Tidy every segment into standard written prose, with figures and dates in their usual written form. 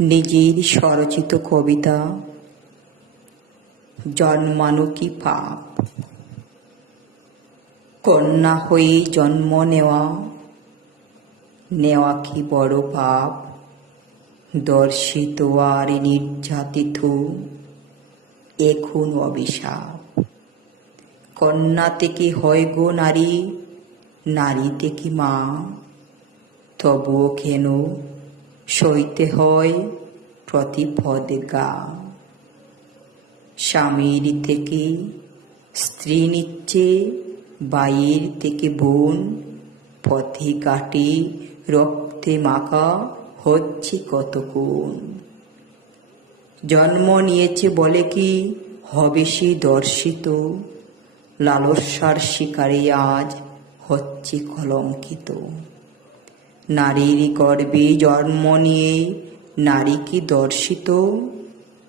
নিজের স্বরচিত কবিতা জন্মানো কি পাপ। কন্যা হয়ে জন্ম নেওয়া নেওয়া কি বড় পাপ। দর্শিত আর নির্যাতিত এখন অভিশাপ। কন্যা থেকে হয় গো নারী, নারী থেকে মা। তবুও কেন সইতে হয় প্রতিপদ গা। স্বামীর থেকে স্ত্রী নিচ্ছে, ভাইয়ের থেকে বোন। পথে ঘাটে রক্তে মাখা হচ্ছে কত খুন। জন্ম নিয়েছে বলে কি হবে সে দর্শিত। লালসার শিকারে আজ হচ্ছে কলঙ্কিত। নারীর গর্ভে জন্ম নিয়ে নারী কি দর্শিত।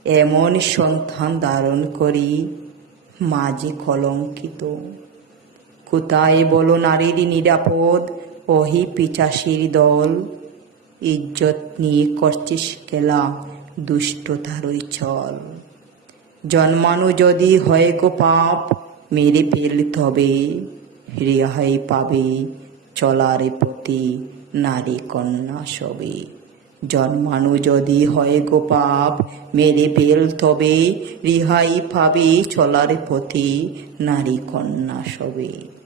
এমন সন্তান ধারণ করি মাঝে কলঙ্কিত। কোথায় বলো নারীর নিরাপদ, ওহি পিচাসির দল। ইজ্জত নিয়ে করছিস খেলা, দুষ্টতারই ছল। জন্মানো যদি হয় গো পাপ, মেরে ফেলতে হবে। রেহাই পাবে চলার পথে নারী কন্যা সবে। জন্মানো যদি হয় গো পাপ, মেরে ফেলতে হবে। রেহাই পাবে চলার পথে নারী কন্যা সবে।